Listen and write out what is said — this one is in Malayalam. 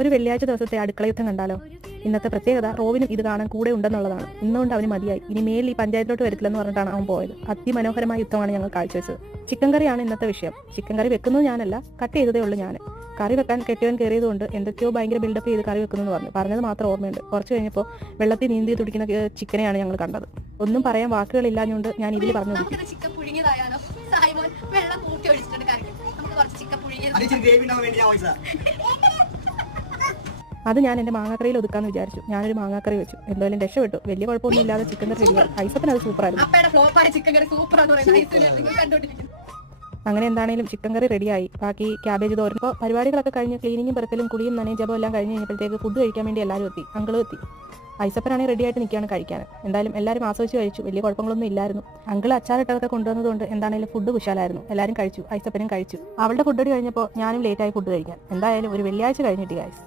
ഒരു വെള്ളിയാഴ്ച ദിവസത്തെ അടുക്കളയുദ്ധം കണ്ടാലോ? ഇന്നത്തെ പ്രത്യേകത റോവിനും ഇത് കാണാൻ കൂടെ ഉണ്ടെന്നുള്ളതാണ്. ഇന്നുകൊണ്ട് അവന് മതിയായി. ഇനി മേലിൽ ഈ പഞ്ചായത്തിലോട്ട് വരത്തില്ലെന്ന് പറഞ്ഞിട്ടാണ് അവൻ പോയത്. അതിമനോഹരമായ യുദ്ധമാണ് ഞങ്ങൾ കാഴ്ചവെച്ചത്. ചിക്കൻ കറിയാണ് ഇന്നത്തെ വിഷയം. ചിക്കൻ കറി വെക്കുന്നത് ഞാനല്ല, കട്ട് ചെയ്തതേ ഉള്ളൂ ഞാൻ. കറി വെക്കാൻ കെട്ടിയവൻ കയറിയതുകൊണ്ട് എന്തൊക്കെയോ ഭയങ്കര ബിൽഡപ്പ് ചെയ്ത് കറി വെക്കുന്നു പറഞ്ഞു. പറഞ്ഞത് മാത്രം ഓർമ്മയുണ്ട്. കുറച്ച് കഴിഞ്ഞപ്പോൾ വെള്ളത്തിൽ നീന്തി തുടിക്കുന്ന ചിക്കനെയാണ് ഞങ്ങൾ കണ്ടത്. ഒന്നും പറയാൻ വാക്കുകളില്ലാഞ്ഞുകൊണ്ട് ഞാൻ ഇതിൽ പറഞ്ഞു കൊടുക്കും. അത് ഞാൻ എൻ്റെ മാങ്ങാക്കറിയിൽ ഒതുക്കാന്ന് വിചാരിച്ചു. ഞാനൊരു മാങ്ങാക്കറി വെച്ചു. എന്തായാലും രക്ഷപ്പെട്ടു. വലിയ കുഴപ്പമൊന്നും ഇല്ലാതെ ചിക്കൻ കറി റെഡിയായി. ഐസപ്പന് അത് സൂപ്പറായിരുന്നു. അങ്ങനെ എന്താണേലും ചിക്കൻ കറി റെഡിയായി. ബാക്കി ക്യാബേജ് തോരൻ. ഇപ്പോൾ പരിപാടികളൊക്കെ കഴിഞ്ഞ് ക്ലീനിങ്ങും പെറുക്കലും കുളിയും നനയും ജപം എല്ലാം കഴിഞ്ഞ് കഴിഞ്ഞപ്പോഴത്തേക്ക് ഫുഡ് കഴിക്കാൻ വേണ്ടി എല്ലാവരും എത്തി. അങ്കിളും എത്തി. ഐസപ്പനാണെങ്കിൽ റെഡി ആയിട്ട് നിൽക്കുകയാണ് കഴിക്കാൻ. എന്തായാലും എല്ലാവരും ആസ്വദിച്ച് കഴിച്ചു. വലിയ കുഴപ്പങ്ങളൊന്നും ഇല്ലായിരുന്നു. അങ്കിൾ അച്ചാറിട്ടതൊക്കെ കൊണ്ടുവന്നതുകൊണ്ട് എന്താണേലും ഫുഡ് കുശാലായിരുന്നു. എല്ലാവരും കഴിച്ചു. ഐസപ്പനും കഴിച്ചു. അവളുടെ ഫുഡ് കഴിഞ്ഞപ്പോൾ ഞാനും ലേറ്റായി ഫുഡ് കഴിക്കാൻ. എന്തായാലും ഒരു വെള്ളിയാഴ്ച കഴിഞ്ഞിട്ട് ഗൈസ്.